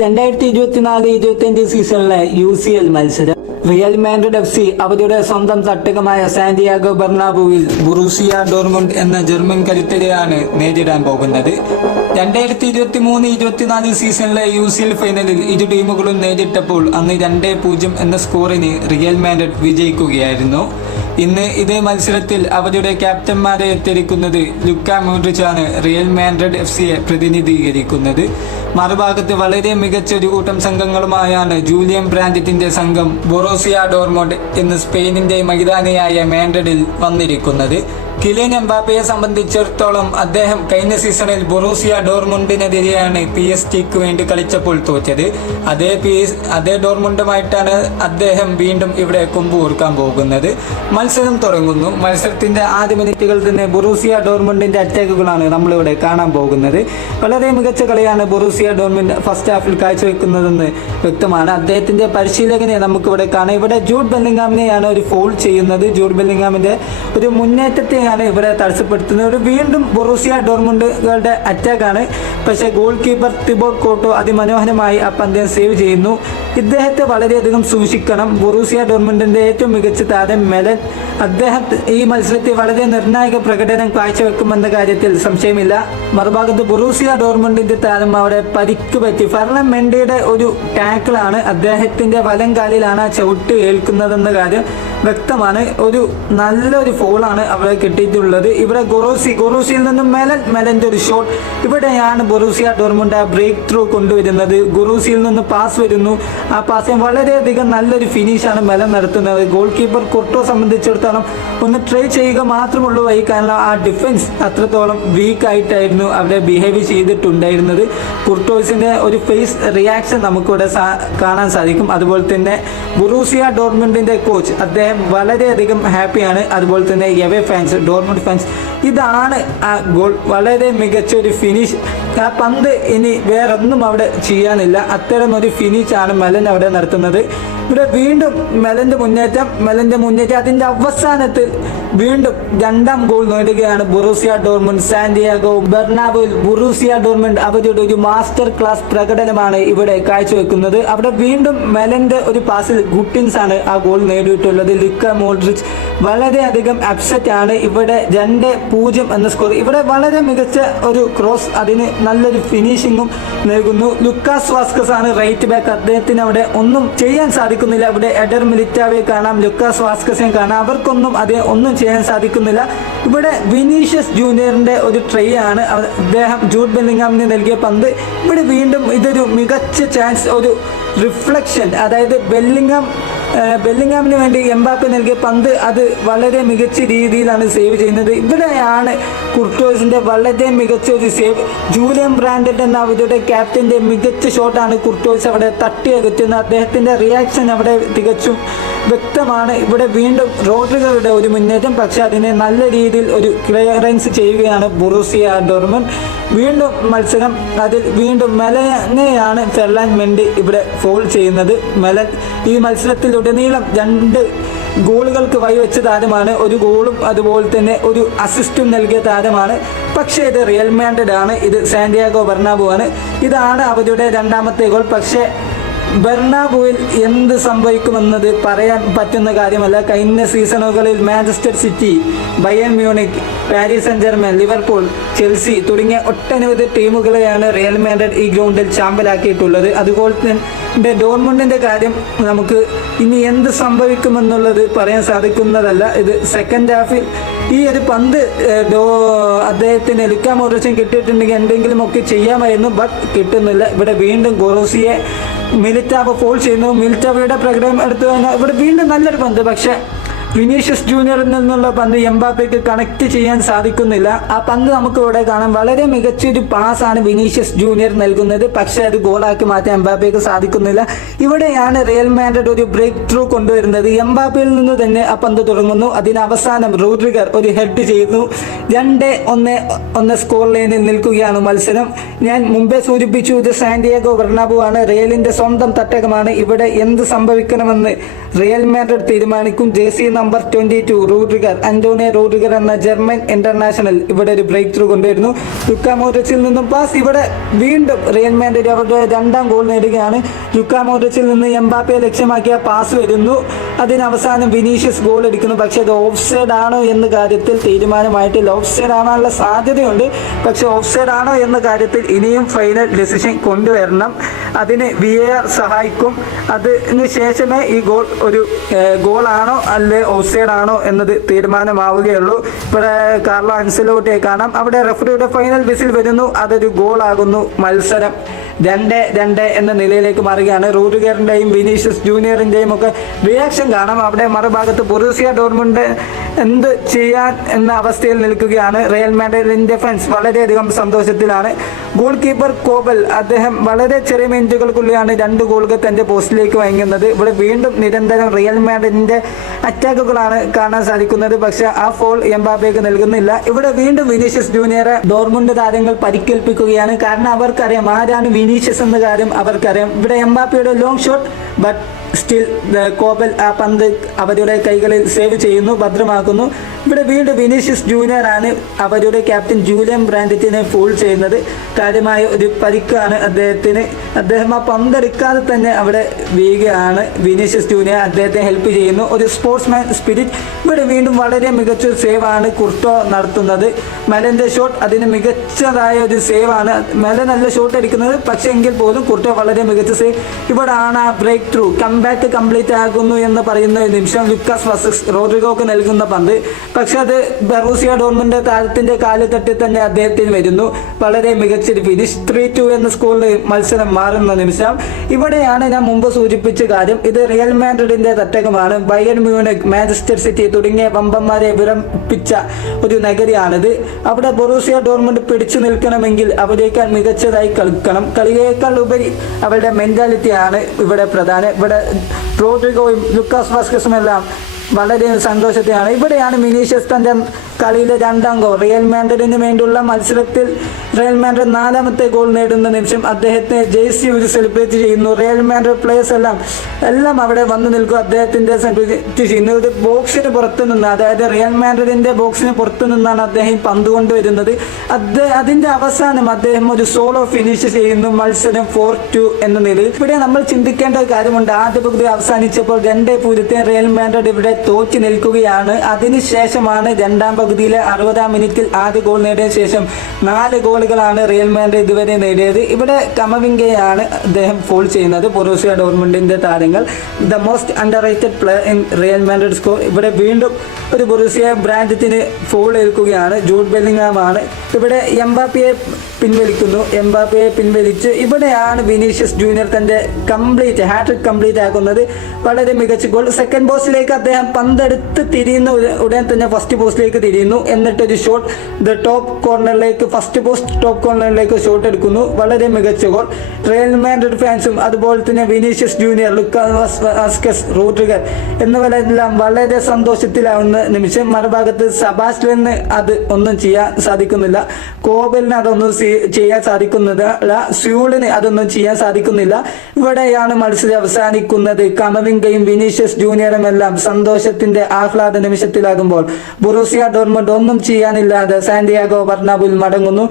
2024-25 സീസണിലെ UCL മത്സരം real Madrid FC അവരുടെ സ്വന്തം തട്ടകമായ സാന്റിയാഗോ ബെർണാബുവിൽ ബൊറൂസിയ ഡോർട്ട്മുണ്ട് എന്ന ജർമ്മൻ കരുത്തരെയാണ് നേരിടാൻ പോകുന്നത്. 2023-24 സീസണിലെ UCL ഫൈനലിൽ ഇരു ടീമുകളും നേരിട്ടപ്പോൾ അന്ന് 2-0 എന്ന സ്കോറിന് റിയൽ മാഡ്രിഡ് വിജയിക്കുകയായിരുന്നു. ഇന്ന് ഇതേ മത്സരത്തിൽ അവരുടെ ക്യാപ്റ്റന്മാരെ എത്തിയിരിക്കുന്നത് ലുക്ക മോഡ്രിച്ച് ആണ് റിയൽ മാഡ്രിഡ് FCയെ പ്രതിനിധീകരിക്കുന്നത്. മറുഭാഗത്ത് വളരെ മികച്ച ഒരു കൂട്ടം സംഘങ്ങളുമായാണ് ജൂലിയൻ ബ്രാൻഡിറ്റിന്റെ സംഘം ബൊറൂസിയ ഡോർട്ട്മുണ്ട് എന്ന് സ്പെയിനിന്റെ മൈതാനിയായ മാഡ്രിഡിൽ വന്നിരിക്കുന്നത്. കിലിയൻ എംബാപ്പയെ സംബന്ധിച്ചിടത്തോളം അദ്ദേഹം കഴിഞ്ഞ സീസണിൽ ബൊറൂസിയ ഡോർട്ട്മുണ്ടിനെതിരെയാണ് PSG വേണ്ടി കളിച്ചപ്പോൾ തോറ്റത്. അതേ ഡോർട്ട്മുണ്ടുമായിട്ടാണ് അദ്ദേഹം വീണ്ടും ഇവിടെ കൊമ്പുകോർക്കാൻ പോകുന്നത്. മത്സരം തുടങ്ങുന്നു. മത്സരത്തിന്റെ ആദ്യ മിനിറ്റുകൾ തന്നെ ബൊറൂസിയ ഡോർട്ട്മുണ്ടിന്റെ അറ്റാക്കുകളാണ് നമ്മളിവിടെ കാണാൻ പോകുന്നത്. വളരെ മികച്ച കളിയാണ് ബൊറൂസിയ ഡോർട്ട്മുണ്ട് ഫസ്റ്റ് ഹാഫിൽ കാഴ്ചവെക്കുന്നതെന്ന് വ്യക്തമാണ്. അദ്ദേഹത്തിന്റെ പരിശീലകനെ നമുക്കിവിടെ കാണാം. ഇവിടെ ജൂഡ് ബെല്ലിംഗാമിനെയാണ് ഒരു ഫോൾ ചെയ്യുന്നത്. ജൂഡ് ബെല്ലിംഗാമിന്റെ ഒരു മുന്നേറ്റത്തെ ഇവിടെ തടസ്സപ്പെടുത്തുന്നത്. വീണ്ടും ബൊറൂസിയ ഡോർട്ട്മുണ്ടുകളുടെ അറ്റാക്കാണ്. പക്ഷേ ഗോൾ കീപ്പർ തിബോട്ട് കോർട്ടോ അതിമനോഹരമായി ആ പന്തിനെ സേവ് ചെയ്യുന്നു. ഇദ്ദേഹത്തെ വളരെയധികം സൂക്ഷിക്കണം. ബൊറൂസിയ ഡോർട്ട്മുണ്ടിന്റെ ഏറ്റവും മികച്ച താരം മെലൻ, അദ്ദേഹം ഈ മത്സരത്തിൽ വളരെ നിർണായക പ്രകടനം കാഴ്ചവെക്കുമെന്ന കാര്യത്തിൽ സംശയമില്ല. മറുഭാഗത്ത് ബൊറൂസിയ ഡോർട്ട്മുണ്ടിന്റെ താരം അവിടെ പരിക്ക് പറ്റി. ഫെർണാൻഡോ മെൻഡിയുടെ ഒരു ടാക്കിളാണ്, അദ്ദേഹത്തിന്റെ വലം കാലിലാണ് ആ ചവിട്ട് ഏൽക്കുന്നതെന്ന കാര്യം വ്യക്തമാണ്. ഒരു നല്ലൊരു ഫോളാണ് അവിടെ കിട്ടിയിട്ടുള്ളത്. ഇവിടെ ഗൊറൂസിയിൽ നിന്നും മെലന്റെ ഒരു ഷോട്ട്. ഇവിടെയാണ് ബൊറൂസിയ ഡോർട്ട്മുണ്ട് ആ ബ്രേക്ക് ത്രൂ കൊണ്ടുവരുന്നത്. ഗൊറൂസിയിൽ നിന്ന് പാസ് വരുന്നു. ആ പാസ് വളരെയധികം നല്ലൊരു ഫിനിഷാണ് മെലൻ നടത്തുന്നത്. ഗോൾ കീപ്പർ കോർട്ടോ സംബന്ധിച്ചിടത്തോളം ഒന്ന് ട്രൈ ചെയ്യുക മാത്രമുള്ളൂ വഴി, കാരണം ആ ഡിഫൻസ് അത്രത്തോളം വീക്ക് ആയിട്ടായിരുന്നു അവിടെ ബിഹേവ് ചെയ്തിട്ടുണ്ടായിരുന്നത്. കുർട്ടോസിന്റെ ഒരു ഫേസ് റിയാക്ഷൻ നമുക്കിവിടെ കാണാൻ സാധിക്കും. അതുപോലെ തന്നെ ബൊറൂസിയ ഡോർട്ട്മുണ്ടിന്റെ കോച്ച് അദ്ദേഹം വളരെയധികം ഹാപ്പിയാണ്. അതുപോലെ തന്നെ എവേ ഫാൻസ്, ഡോർട്ട്മുണ്ട് ഫാൻസ്, ഇതാണ് ആ ഗോൾ. വളരെ മികച്ച ഒരു ഫിനിഷ്. ആ പന്ത് ഇനി വേറൊന്നും അവിടെ ചെയ്യാനില്ല. അത്തരം ഒരു ഫിനിഷാണ് മെലൻ അവിടെ നടത്തുന്നത്. ഇവിടെ വീണ്ടും മെലന്റെ മുന്നേറ്റം അതിന്റെ അവസാനത്തിൽ വീണ്ടും രണ്ടാം ഗോൾ നേടുകയാണ് ബൊറൂസിയ ഡോർട്ട്മുണ്ട്. സാന്റിയാഗോ ബെർണാബുവിൽ ബൊറൂസിയ ഡോർട്ട്മുണ്ട് അവരുടെ ഒരു മാസ്റ്റർ ക്ലാസ് പ്രകടനമാണ് ഇവിടെ കാഴ്ചവെക്കുന്നത്. അവിടെ വീണ്ടും മെലന്റെ ഒരു പാസിൽ ഗുട്ടിൻസ് ആണ് ആ ഗോൾ നേടിയിട്ടുള്ളത്. ലുക്ക മോഡ്രിച്ച് വളരെയധികം അപ്സെറ്റ് ആണ്. ഇവിടെ 2-0 എന്ന സ്കോർ. ഇവിടെ വളരെ മികച്ച ഒരു ക്രോസ്, അതിന് നല്ലൊരു ഫിനിഷിങ്ങും നൽകുന്നു. ലുക്കാസ് വാസ്കസ് ആണ് റൈറ്റ് ബാക്ക്. അദ്ദേഹത്തിന് അവിടെ ഒന്നും ചെയ്യാൻ സാധിക്കുന്നില്ല. ഇവിടെ എഡർ മിലിറ്റാവെ കാണാം, ലുക്കാസ് വാസ്കസിനെ കാണാം. അവർക്കൊന്നും ഒന്നും ചെയ്യാൻ സാധിക്കുന്നില്ല. ഇവിടെ വിനീഷ്യസ് ജൂനിയറിന്റെ ഒരു ട്രൈ ആണ്. അദ്ദേഹം ജൂഡ് ബെല്ലിംഗാമിന് നൽകിയ പന്ത്. ഇവിടെ വീണ്ടും ഇതൊരു മികച്ച ചാൻസ്, ഒരു റിഫ്ലക്ഷൻ. അതായത് ബെല്ലിംഗാമിന് വേണ്ടി എംബാപ്പെ നൽകിയ പന്ത് അത് വളരെ മികച്ച രീതിയിലാണ് സേവ് ചെയ്യുന്നത്. ഇവിടെയാണ് കുർട്ടോസിന്റെ വളരെ മികച്ച ഒരു സേവ്. ജൂലിയൻ ബ്രാൻഡറ്റ് എന്ന അവരുടെ ക്യാപ്റ്റന്റെ മികച്ച ഷോട്ടാണ് കുർട്ടോസ് അവിടെ തട്ടിയെത്തുന്നത്. അദ്ദേഹത്തിന്റെ റിയാക്ഷൻ അവിടെ തികച്ചും വ്യക്തമാണ്. ഇവിടെ വീണ്ടും റോഡ്രിഗറുടെ ഒരു മുന്നേറ്റം, പക്ഷെ അതിനെ നല്ല രീതിയിൽ ഒരു ക്ലിയറൻസ് ചെയ്യുകയാണ് ബൊറൂസിയ ഡോർട്ട്മുണ്ട്. വീണ്ടും മത്സരം, അതിൽ വീണ്ടും മെലനെയാണ് ഫെർണാൻഡോ മെൻഡി ഇവിടെ ഫോൾ ചെയ്യുന്നത്. മെലൻ ഈ മത്സരത്തിലുടനീളം 2 ഗോളുകൾക്ക് വഴിവെച്ച താരമാണ്. ഒരു ഗോളും അതുപോലെ തന്നെ ഒരു അസിസ്റ്റും നൽകിയ താരമാണ്. പക്ഷേ ഇത് റിയൽ മാഡ്രിഡ് ആണ്, ഇത് സാന്റിയാഗോ ബെർണാബു ആണ്. ഇതാണ് അവരുടെ രണ്ടാമത്തെ ഗോൾ. പക്ഷേ ബെർണാബുവിൽ എന്ത് സംഭവിക്കുമെന്നത് പറയാൻ പറ്റുന്ന കാര്യമല്ല. കഴിഞ്ഞ സീസണുകളിൽ Manchester City, Bayern Munich, Paris Saint Germain, Liverpool, Chelsea തുടങ്ങിയ ഒട്ടനവധി ടീമുകളെയാണ് റിയൽ മാഡ്രിഡ് ഈ ഗ്രൗണ്ടിൽ ചാമ്പ്യനാക്കിയിട്ടുള്ളത്. അതുപോലെ തന്നെ ഡോർട്ട്മുണ്ടിന്റെ കാര്യം നമുക്ക് ഇനി എന്ത് സംഭവിക്കുമെന്നുള്ളത് പറയാൻ സാധിക്കുന്നതല്ല. ഇത് സെക്കൻഡ് ഹാഫിൽ ഈ ഒരു പന്ത് അദ്ദേഹത്തിന് ലുക്ക മോഡ്രിച്ചിന് കിട്ടിയിട്ടുണ്ടെങ്കിൽ എന്തെങ്കിലുമൊക്കെ ചെയ്യാമായിരുന്നു, ബട്ട് കിട്ടുന്നില്ല. ഇവിടെ വീണ്ടും ഗൊറൂസിയെ മിലിറ്റാവോ ഫോൾ ചെയ്യുന്നു. മിലിറ്റാവോയുടെ പ്രകടനം എടുത്തു കഴിഞ്ഞാൽ ഇവിടെ വീണ്ടും നല്ലൊരു പന്ത്, പക്ഷേ വിനീഷ്യസ് ജൂനിയറിൽ നിന്നുള്ള പന്ത് എംബാപ്പയ്ക്ക് കണക്ട് ചെയ്യാൻ സാധിക്കുന്നില്ല. ആ പന്ത് നമുക്ക് ഇവിടെ കാണാം. വളരെ മികച്ചൊരു പാസ്സാണ് വിനീഷ്യസ് ജൂനിയർ നൽകുന്നത്, പക്ഷെ അത് ഗോളാക്കി മാറ്റാൻ എംബാപ്പയ്ക്ക് സാധിക്കുന്നില്ല. ഇവിടെയാണ് റിയൽ മാഡ്രിഡ് ഒരു ബ്രേക്ക് ത്രൂ കൊണ്ടുവരുന്നത്. എംബാപ്പയിൽ നിന്ന് തന്നെ ആ പന്ത് തുടങ്ങുന്നു. അതിന് അവസാനം റോഡ്രിഗർ ഒരു ഹെഡ് ചെയ്യുന്നു. 2-1 സ്കോർ ലൈനിൽ നിൽക്കുകയാണ് മത്സരം. ഞാൻ മുമ്പേ സൂചിപ്പിച്ചു, ഇത് സാന്റിയാഗോ ബെർണാബു ആണ്, റിയലിന്റെ സ്വന്തം തട്ടകമാണ്. ഇവിടെ എന്ത് സംഭവിക്കണമെന്ന് റിയൽ മാഡ്രിഡ് തീരുമാനിക്കും. ജേഴ്സി നമ്പർ 22 അന്റോണിയോ റൂഡിഗർ എന്ന ജർമ്മൻ ഇന്റർനാഷണൽ ഇവിടെ ഒരു ബ്രേക്ക് ത്രൂ കൊണ്ടുവരുന്നു. ലുക്ക മോഡ്രിച്ചിൽ നിന്നും പാസ്. ഇവിടെ വീണ്ടും റിയൽ മാഡ്രിഡ് അവരുടെ രണ്ടാം ഗോൾ നേടുകയാണ്. ലുക്ക മോഡ്രിച്ചിൽ നിന്ന് എംബാപ്പയെ ലക്ഷ്യമാക്കിയ പാസ് വരുന്നു. അതിനവസാനം വിനീഷ്യസ് ഗോൾ അടിക്കുന്നു. പക്ഷേ അത് ഓഫ് സൈഡ് ആണോ എന്ന കാര്യത്തിൽ തീരുമാനമായിട്ടില്ല. ഓഫ് സൈഡ് ആവാനുള്ള സാധ്യതയുണ്ട്, പക്ഷെ ഓഫ് സൈഡ് ആണോ എന്ന കാര്യത്തിൽ ഇനിയും ഫൈനൽ ഡിസിഷൻ കൊണ്ടുവരണം. അതിന് VAR സഹായിക്കും. അതിന് ശേഷമേ ഈ ഗോൾ ഒരു ഗോളാണോ അല്ലെ ഓഫ് സൈഡ് ആണോ എന്നത് തീരുമാനമാവുകയുള്ളൂ. ഇവിടെ കാർലോ അൻസെലോട്ടിയെ കാണാം. അവിടെ റെഫറിയുടെ ഫൈനൽ വിസിൽ വരുന്നു. അതൊരു ഗോളാകുന്നു. മത്സരം 2-2 എന്ന നിലയിലേക്ക് മാറുകയാണ്. റൂഡിഗറിന്റെയും വിനീഷ്യസ് ജൂനിയറിന്റെയും ഒക്കെ റിയാക്ഷൻ കാണാം. അവിടെ മറുഭാഗത്ത് ബൊറൂസിയ ഡോർട്ട്മുണ്ട് എന്ത് ചെയ്യാൻ എന്ന അവസ്ഥയിൽ നിൽക്കുകയാണ്. റിയൽ മാഡ്രിഡിന്റെ ഫാൻസ് വളരെയധികം സന്തോഷത്തിലാണ്. ഗോൾ കീപ്പർ കോബൽ അദ്ദേഹം വളരെ ചെറിയ മിനിറ്റുകൾക്കുള്ളിലാണ് 2 ഗോളുകൾ തന്റെ പോസ്റ്റിലേക്ക് വഴങ്ങുന്നത്. ഇവിടെ വീണ്ടും നിരന്തരം റിയൽ മാഡ്രിഡിന്റെ അറ്റാക്കുകളാണ് കാണാൻ സാധിക്കുന്നത്. പക്ഷെ ആ ഫോൾ എംബാപ്പയ്ക്ക് നൽകുന്നില്ല. ഇവിടെ വീണ്ടും വിനീഷ്യസ് ജൂനിയറെ ഡോർട്ട്മുണ്ട് താരങ്ങൾ പരിക്കേൽപ്പിക്കുകയാണ്. കാരണം അവർക്കറിയാം ആരാണ് വിനീഷ്യസ് എന്ന കാര്യം അവർക്കറിയാം. ഇവിടെ എംബാപ്പയുടെ ലോങ് ഷോട്ട്, ബട്ട് സ്റ്റിൽ കോബൽ ആ പന്ത് അവരുടെ കൈകളിൽ സേവ് ചെയ്യുന്നു, ഭദ്രമാക്കുന്നു. ഇവിടെ വീണ്ടും വിനീഷ്യസ് ജൂനിയർ ആണ് അവരുടെ ക്യാപ്റ്റൻ ജൂലിയൻ ബ്രാൻഡിറ്റിനെ ഫോൾ ചെയ്യുന്നത്. കാര്യമായ ഒരു പരിക്കാണ് അദ്ദേഹത്തിന്. അദ്ദേഹം ആ പന്തെടുക്കാതെ തന്നെ അവിടെ വീഴുകയാണ്. വിനീഷ്യസ് ജൂനിയർ അദ്ദേഹത്തെ ഹെൽപ്പ് ചെയ്യുന്നു. ഒരു സ്പോർട്സ്മാൻ സ്പിരിറ്റ്. ഇവിടെ വീണ്ടും വളരെ മികച്ച സേവ് ആണ് കുർട്ടോ നടത്തുന്നത്. മെലന്റെ ഷോട്ട് അതിന് മികച്ചതായ ഒരു സേവ് ആണ്. മെല നല്ല ഷോട്ട് അടിക്കുന്നത്, പക്ഷേ എങ്കിൽ പോലും കുർട്ടോ വളരെ മികച്ച സേവ്. ഇവിടാണ് ആ ബ്രേക്ക് ത്രൂ കംബാക്ക് കംപ്ലീറ്റ് ആകുന്നു എന്ന് പറയുന്ന നിമിഷം ലുക്കാസ് വാസ്കസ് റോഡ്രിഗോക്ക് നൽകുന്ന പന്ത്, പക്ഷെ അത് ബൊറൂസിയ ഡോർട്ട്മുണ്ട് താരത്തിന്റെ കാല് തട്ടി തന്നെ അദ്ദേഹത്തിന് വരുന്നു. വളരെ മികച്ചൊരു ഫിനിഷ്. 3-2 എന്ന സ്കോറിൽ മത്സരം മാറുന്ന നിമിഷം. ഇവിടെയാണ് ഞാൻ മുമ്പ് സൂചിപ്പിച്ച കാര്യം. ഇത് റിയൽ മാഡ്രിഡിന്റെ തട്ടകമാണ്. ബയൺ മ്യൂണിക്, മാഞ്ചസ്റ്റർ സിറ്റി തുടങ്ങിയ വമ്പന്മാരെ വിറപ്പിച്ച ഒരു നഗരിയാണിത്. അവിടെ ബൊറൂസിയ ഡോർട്ട്മുണ്ട് പിടിച്ചു നിൽക്കണമെങ്കിൽ അവരേക്കാൾ മികച്ചതായി കളിക്കണം. കളിയേക്കാൾ ഉപരി അവരുടെ മെന്റാലിറ്റിയാണ് ഇവിടെ പ്രധാനം. ഇവിടെ റോഡ്രിഗോയും ലുക്കാസ് വാസ്കസും എല്ലാം വളരെ സന്തോഷത്തെയാണ്. ഇവിടെയാണ് വിനീഷ്യസ് തന്റെ കളിയിലെ 2ാം ഗോൾ റിയൽ മാഡ്രിഡിന് വേണ്ടിയുള്ള മത്സരത്തിൽ റിയൽ മാഡ്രിഡ് 4ാമത്തെ ഗോൾ നേടുന്ന നിമിഷം അദ്ദേഹത്തെ ജേഴ്സി ഒരു സെലിബ്രേറ്റ് ചെയ്യുന്നു. റിയൽ മാഡ്രിഡ് പ്ലേയേഴ്സ് എല്ലാം അവിടെ വന്നു നിൽക്കും. അദ്ദേഹത്തിന്റെ സെലിബ്രേറ്റ് ചെയ്യുന്നു. ഒരു ബോക്സിന് പുറത്തു നിന്ന്, അതായത് റിയൽ മാഡ്രിഡിന്റെ ബോക്സിന് പുറത്തു നിന്നാണ് അദ്ദേഹം പന്ത് കൊണ്ടുവരുന്നത്. അതിന്റെ അവസാനം അദ്ദേഹം ഒരു സോളോ ഫിനിഷ് ചെയ്യുന്നു. മത്സരം 4-2 എന്ന നിലയിൽ. ഇവിടെ നമ്മൾ ചിന്തിക്കേണ്ട ഒരു കാര്യമുണ്ട്. ആദ്യ പകുതി അവസാനിച്ചപ്പോൾ 2-0 റിയൽ മാഡ്രിഡ് ഇവിടെ തോറ്റു നിൽക്കുകയാണ്. അതിനുശേഷമാണ് 2ാം പകുതിയിലെ 60ാം മിനിറ്റിൽ ആദ്യ ഗോൾ നേടിയ ശേഷം 4 ഗോളുകളാണ് റിയൽ മാഡ്രിഡ് ഇതുവരെ നേടിയത്. ഇവിടെ കമവിംഗയാണ് അദ്ദേഹം ഫോൾ ചെയ്യുന്നത്. ബൊറൂസിയ ഡോർട്ട്മുണ്ടിന്റെ താരങ്ങൾ the most under rated player in real Madrid score. ഇവിടെ വീണ്ടും ഒരു ബൊറൂസിയ ബ്രാൻഡിന് ഫോൾ ഏൽക്കുകയാണ്. ജൂഡ് ബെല്ലിംഗ്ഹാം ആണ്. ഇവിടെ എംബാപ്പയെ പിൻവലിച്ച് ഇവിടെയാണ് വിനീഷ്യസ് ജൂനിയർ തന്റെ ഹാട്രിക് കംപ്ലീറ്റ് ആക്കുന്നത്. വളരെ മികച്ച ഗോൾ. സെക്കൻഡ് പോസ്റ്റിലേക്ക് അദ്ദേഹം പന്തെടുത്ത് തിരിയുന്ന ഉടൻ തന്നെ ഫസ്റ്റ് പോസ്റ്റിലേക്ക് തിരിയുന്നു. എന്നിട്ടൊരു ഷോട്ട് ഫസ്റ്റ് പോസ്റ്റ് ടോപ്പ് കോർണറിലേക്ക് ഷോട്ട് എടുക്കുന്നു. വളരെ മികച്ച ഗോൾ. റിയൽ മാഡ്രിഡ് ഫാൻസും അതുപോലെ തന്നെ Vinicius Junior, Lucas Vazquez, Rodrygo എന്നിവരെല്ലാം വളരെ സന്തോഷത്തിലാവുന്ന നിമിഷം. മറുഭാഗത്ത് സെബാസ്റ്റ്യന് അത് ഒന്നും ചെയ്യാൻ സാധിക്കുന്നില്ല. കോബലിന് അതൊന്നും ചെയ്യാൻ സാധിക്കുന്നില്ല. സ്യൂളിന് അതൊന്നും ചെയ്യാൻ സാധിക്കുന്നില്ല. ഇവിടെയാണ് മത്സരം അവസാനിക്കുന്നത്. കമവിംഗയും വിനീഷ്യസ് ജൂനിയറും എല്ലാം സന്തോഷത്തിന്റെ ആഹ്ലാദ നിമിഷത്തിലാകുമ്പോൾ ബൊറൂസിയ ഡോർട്ട്മുണ്ട് ഒന്നും ചെയ്യാനില്ലാതെ സാന്റിയാഗോ ബെർണാബിൽ മടങ്ങുന്നു.